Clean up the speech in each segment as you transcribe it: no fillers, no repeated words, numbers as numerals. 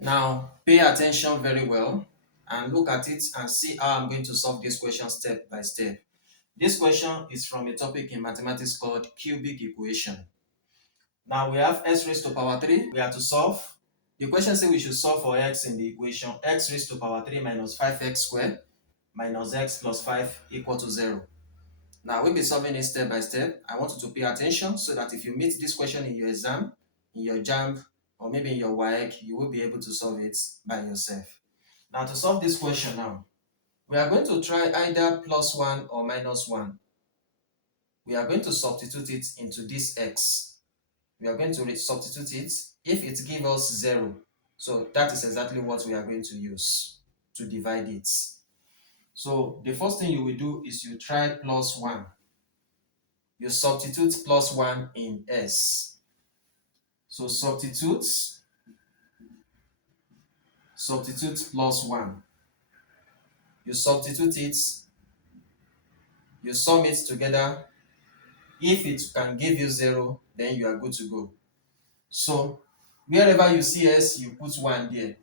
Now, pay attention very well and look at it and see how I'm going to solve this question step by step. This question is from a topic in mathematics called cubic equation. Now we have x raised to power 3. We have to solve. The question says we should solve for x in the equation x raised to power 3 minus 5x squared minus x plus 5 equal to 0. Now we'll be solving it step by step. I want you to pay attention so that if you meet this question in your exam, in your JAMB, or maybe in your WAEC, you will be able to solve it by yourself. Now to solve this question now, we are going to try either plus 1 or minus 1. We are going to substitute it into this x. We are going to substitute it if it gives us 0. So that is exactly what we are going to use to divide it. So the first thing you will do is you try plus 1. You substitute plus 1 in s. So substitute plus 1. You substitute it, you sum it together. If it can give you 0, then you are good to go. So wherever you see s, you put 1 there.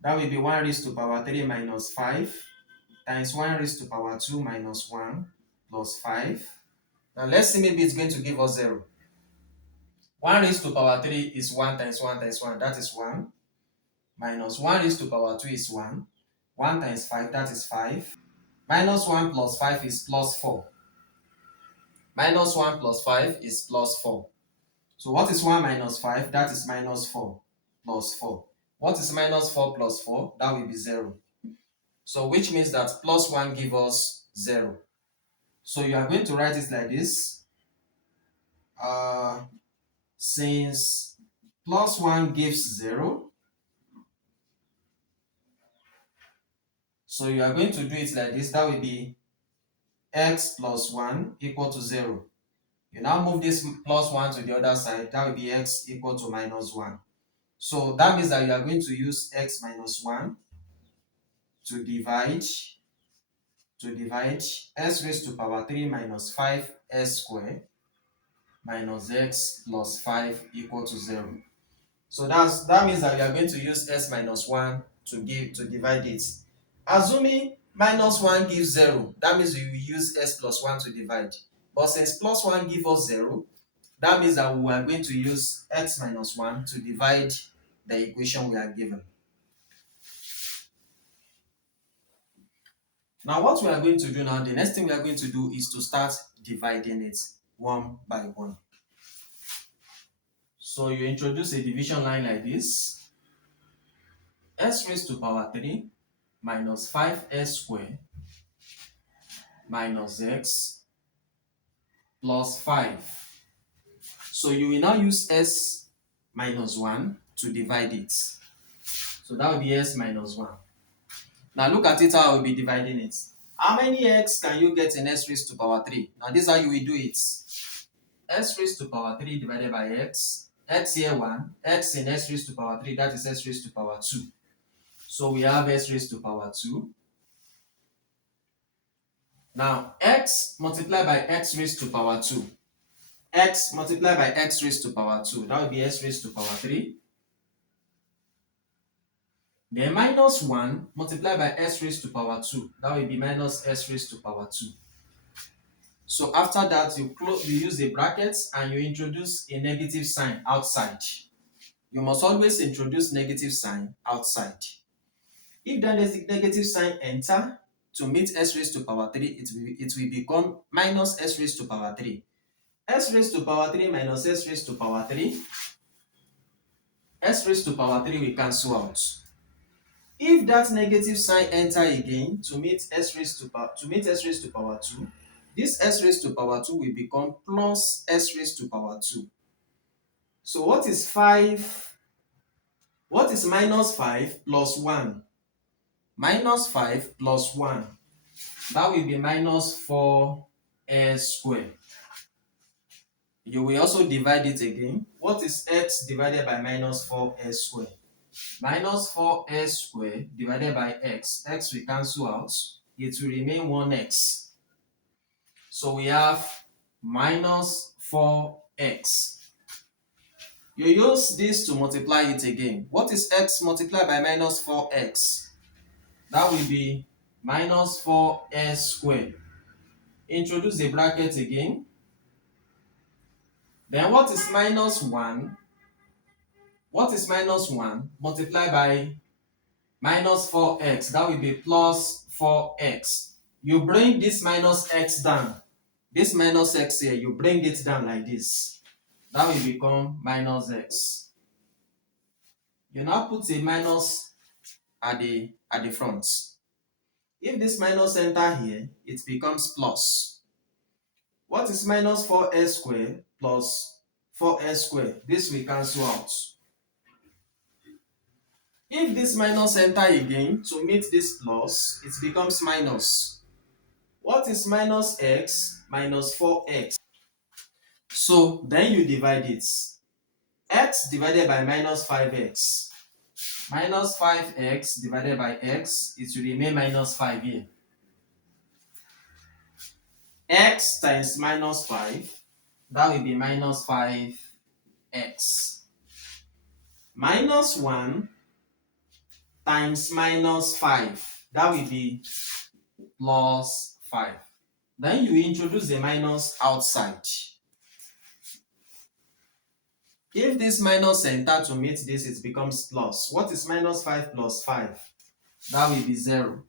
That will be 1 raised to power 3 minus 5 times 1 raised to power 2 minus 1 plus 5. Now let's see, maybe it's going to give us 0. 1 raised to power 3 is 1 times 1 times 1, that is 1. Minus 1 raised to power 2 is 1. 1 times 5, that is 5. Minus 1 plus 5 is plus 4. Minus 1 plus 5 is plus 4. So what is 1 minus 5? That is minus 4 plus 4. What is minus 4 plus 4? That will be 0. So which means that plus 1 gives us 0. So you are going to write it like this. Since plus 1 gives 0, so you are going to do it like this. That will be x plus 1 equal to 0. You now move this plus 1 to the other side. That will be x equal to minus 1. So that means that you are going to use x minus 1 to divide s raised to power 3 minus 5s squared minus x plus 5 equal to 0. So that means that you are going to use s minus 1 to divide it. Assuming minus 1 gives 0, that means we will use s plus 1 to divide. But since plus 1 gives us 0, that means that we are going to use x minus 1 to divide the equation we are given. Now what we are going to do now, the next thing we are going to do is to start dividing it one by one. So you introduce a division line like this. S raised to power 3 minus 5s squared minus x plus 5. So you will now use s minus 1 to divide it. So that will be s minus 1. Now look at it how I will be dividing it. How many x can you get in s raised to power 3? Now this is how you will do it. S raised to power 3 divided by x. X here 1. X in s raised to power 3, that is s raised to power 2. So we have s raised to power 2. Now x multiplied by x raised to power 2. X multiplied by x raised to power 2. That will be s raised to power 3. Then minus 1 multiplied by s raised to power 2. That will be minus s raised to power 2. So after that, you use the brackets and you introduce a negative sign outside. You must always introduce negative sign outside. If that negative sign enter to meet s raised to power 3, it will become minus s raised to power 3. S raised to power 3 minus s raised to power 3. S raised to power 3 will cancel out. If that negative sign enter again to meet s raised to power 2, this s raised to power 2 will become plus s raised to power 2. So what is 5? What is minus 5 plus 1? Minus 5 plus 1. That will be minus 4s squared. You will also divide it again. What is x divided by minus 4s squared? Minus 4s squared divided by x. X will cancel out. It will remain 1x. So we have minus 4x. You use this to multiply it again. What is x multiplied by minus 4x? That will be minus 4s squared. Introduce the bracket again. Then what is minus 1? What is minus 1 multiplied by minus 4x? That will be plus 4x. You bring this minus x down. This minus x here, you bring it down like this. That will become minus x. You now put a minus at the front. If this minus enter here, it becomes plus. What is minus 4s squared plus 4s squared? This will cancel out. If this minus enter again to meet this plus, it becomes minus. What is minus x minus 4x? So then you divide it. X divided by minus 5x. Minus 5x divided by x, it will remain minus 5 here. X times minus 5, that will be minus 5x. Minus 1 times minus 5, that will be plus 5. Then you introduce the minus outside. If this minus enter to meet this, it becomes plus. What is minus 5 plus 5? That will be 0.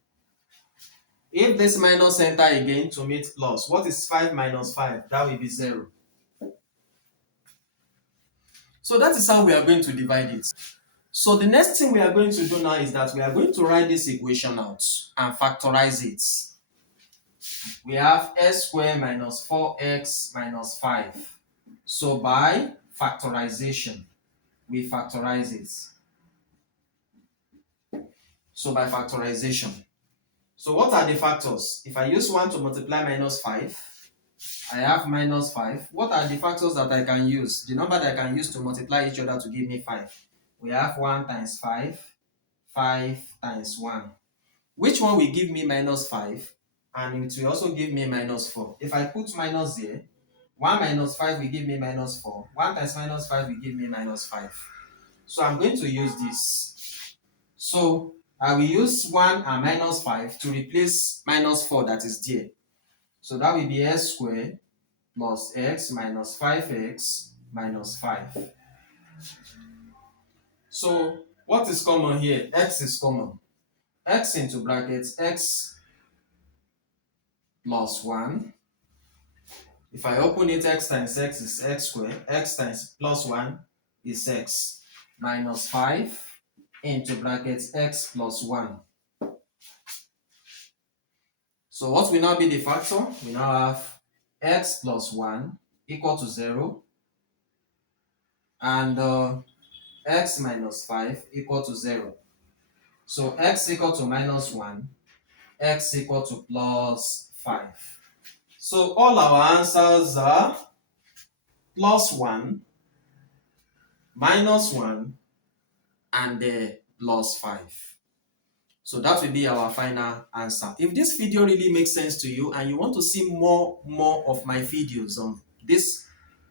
If this minus enter again to meet plus, what is 5 minus 5? That will be 0. So that is how we are going to divide it. So the next thing we are going to do now is that we are going to write this equation out and factorize it. We have s squared minus 4x minus 5. So by factorization, we factorize it. So by factorization. So what are the factors? If I use 1 to multiply minus 5, I have minus 5. What are the factors that I can use? The number that I can use to multiply each other to give me 5. We have 1 times 5, 5 times 1. Which one will give me minus 5? And it will also give me minus 4. If I put minus here, 1 minus 5 will give me minus 4. 1 times minus 5 will give me minus 5. So I'm going to use this. So I will use 1 and minus 5 to replace minus 4 that is there. So that will be s squared plus x minus 5x minus 5. So what is common here? X is common. X into brackets, x plus 1. If I open it, x times x is x squared. X times plus 1 is x minus 5 into brackets x plus 1. So what will now be the factor? We now have x plus 1 equal to 0 and x minus 5 equal to 0. So x equal to minus 1, x equal to plus 5. So all our answers are plus 1, minus 1, and plus 5. So that will be our final answer. If this video really makes sense to you and you want to see more of my videos on this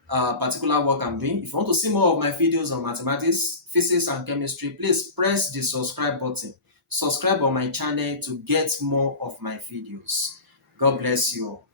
particular work I'm doing, if you want to see more of my videos on mathematics, physics, and chemistry, please press the subscribe button. Subscribe on my channel to get more of my videos. God bless you all.